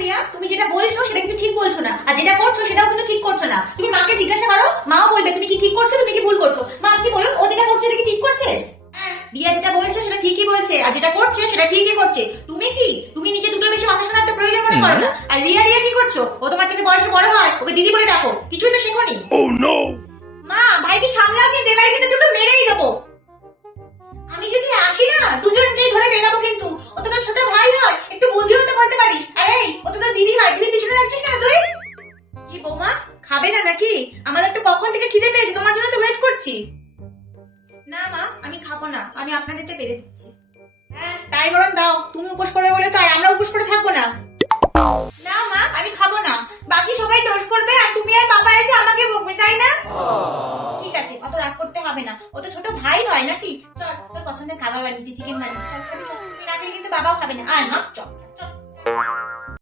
প্রিয়া, তুমি যেটা বলছো সেটা কিন্তু ঠিক বলছো না, আর যেটা করছো সেটাও কিন্তু ঠিক করছো না। তুমি মাকে জিজ্ঞাসা করো, মাও বলবে তুমি কি ঠিক করছো, তুমি কি ভুল করছো। মা আপনি বলুন, ও যেটা করছে সেটা কি ঠিক করছে? হ্যাঁ, রিয়া যেটা বলছে সেটা ঠিকই বলছে, আর যেটা করছে সেটা ঠিকই করছে। তুমি কি, তুমি নিজে দুটোর বেশি কথা শোনার তো প্রয়োজন মনে করো না। আর রিয়া রিয়া কি করছো? ও তোমার থেকে বয়সে বড় হয়, ওকে দিদি বলে ডাকো, কিছুই তো শেখোনি। মা ভাইকে সামলাকে দেবার কিন্তু দুটো মেরেই দেবো। আমি যদি আসি না, দুজনকেই ধরে বেরাবো কিন্তু। ও তো তোর ছোট ভাই হয়, একটু বুঝিয়েও তো বলতে পারিস। আরে ও তো তোর দিদি হয়, দিদির পিছনে যাচ্ছিস না তুই? কি বৌমা, খাবে না নাকি? আমাদের তো কখন থেকে খিদে পেয়েছে, তোমার জন্য তো ওয়েট করছি। না মা, আমি খাবো না, আমি আপনাদেরকে পেরে দিচ্ছি। হ্যাঁ তাই বরং দাও, তুমি উপোস করে বলে তো আর আমরা উপোস করে থাকবো না। না মা, আমি খাবো না। বাকি সবাই দোষ করবে আর তুমি আর বাবা এসে আমাকে বকবে, তাই না? ঠিক আছে, অত রাগ করতে হবে না, ও তো ছোট ভাই হয় নাকি। চল, তোর পছন্দের খাবার বানিয়েছি, চিকেন বানিয়েছি, চল খাবি চল। তুই না খেলে কিন্তু বাবাও খাবে না। আয় মা, চল চল চল।